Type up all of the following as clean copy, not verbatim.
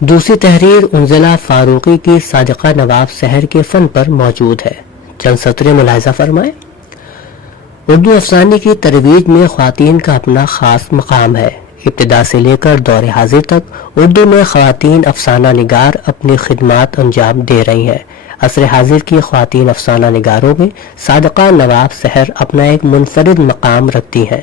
دوسری تحریر انزلہ فاروقی کی صادقہ نواب سحر کے فن پر موجود ہے، چند سطریں ملاحظہ فرمائیں۔ اردو افسانے کی ترویج میں خواتین کا اپنا خاص مقام ہے۔ ابتدا سے لے کر دور حاضر تک اردو میں خواتین افسانہ نگار اپنی خدمات انجام دے رہی ہیں۔ عصر حاضر کی خواتین افسانہ نگاروں میں صادقہ نواب سحر اپنا ایک منفرد مقام رکھتی ہیں۔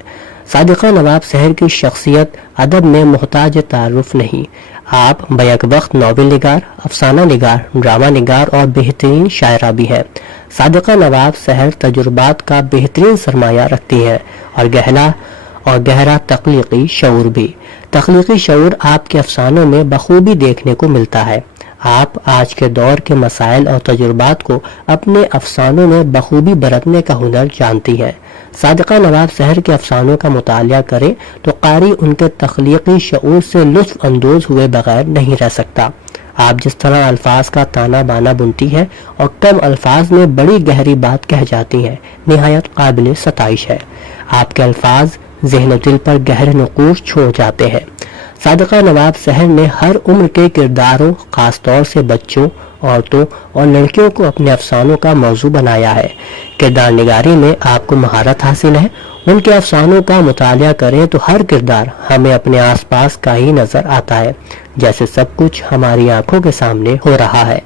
صادقہ نواب سحر کی شخصیت ادب میں محتاج تعارف نہیں۔ آپ بیک وقت ناول نگار، افسانہ نگار، ڈرامہ نگار اور بہترین شاعرہ بھی ہیں۔ صادقہ نواب سحر تجربات کا بہترین سرمایہ رکھتی ہیں اور گہرا تخلیقی شعور بھی۔ تخلیقی شعور آپ کے افسانوں میں بخوبی دیکھنے کو ملتا ہے۔ آپ آج کے دور کے مسائل اور تجربات کو اپنے افسانوں میں بخوبی برتنے کا ہنر جانتی ہیں۔ صادقہ نواب سحر کے افسانوں کا مطالعہ کرے تو قاری ان کے تخلیقی شعور سے لطف اندوز ہوئے بغیر نہیں رہ سکتا۔ آپ جس طرح الفاظ کا تانا بانا بنتی ہیں اور کم الفاظ میں بڑی گہری بات کہہ جاتی ہیں، نہایت قابل ستائش ہے۔ آپ کے الفاظ ذہن و دل پر گہرے نقوش چھوڑ جاتے ہیں۔ صادقہ نواب سحر نے ہر عمر کے کرداروں، خاص طور سے بچوں، عورتوں اور لڑکیوں کو اپنے افسانوں کا موضوع بنایا ہے۔ کردار نگاری میں آپ کو مہارت حاصل ہے۔ ان کے افسانوں کا مطالعہ کریں تو ہر کردار ہمیں اپنے آس پاس کا ہی نظر آتا ہے، جیسے سب کچھ ہماری آنکھوں کے سامنے ہو رہا ہے۔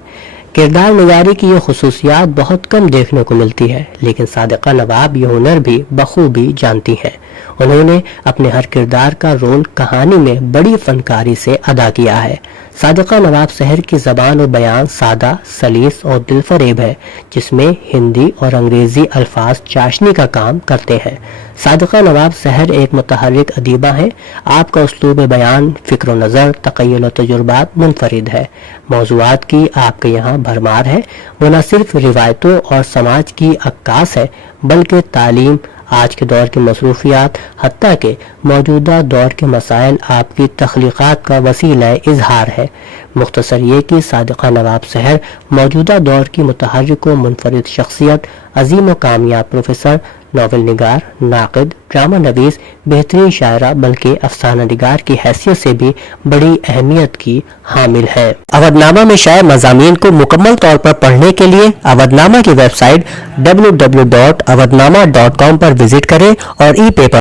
کردار نگاری کی یہ خصوصیات بہت کم دیکھنے کو ملتی ہے، لیکن صادقہ نواب یہ ہنر بھی بخوبی جانتی ہیں۔ انہوں نے اپنے ہر کردار کا رول کہانی میں بڑی فنکاری سے ادا کیا ہے۔ صادقہ نواب سحر کی زبان و بیان سادہ، سلیس اور دل فریب ہے، جس میں ہندی اور انگریزی الفاظ چاشنی کا کام کرتے ہیں۔ صادقہ نواب سحر ایک متحرک ادیبہ ہیں۔ آپ کا اسلوب بیان، فکر و نظر، تخیل و تجربات منفرد ہے۔ موضوعات کی آپ کے یہاں بھرمار ہے۔ وہ نہ صرف روایتوں اور سماج کی عکاس ہے، بلکہ تعلیم، آج کے دور کی مصروفیات، حتیٰ کہ موجودہ دور کے مسائل آپ کی تخلیقات کا وسیلہ اظہار ہے۔ مختصر یہ کہ صادقہ نواب سحر موجودہ دور کی متحرک و منفرد شخصیت، عظیم و کامیاب پروفیسر، ناول نگار، ناقد، ڈرامہ نویس، بہترین شاعرہ، بلکہ افسانہ نگار کی حیثیت سے بھی بڑی اہمیت کی حامل ہے۔ اودھ نامہ میں شائع مضامین کو مکمل طور پر پڑھنے کے لیے اودھ نامہ کی ویب سائٹ www.awadhnama.com پر وزٹ کریں اور ای پیپر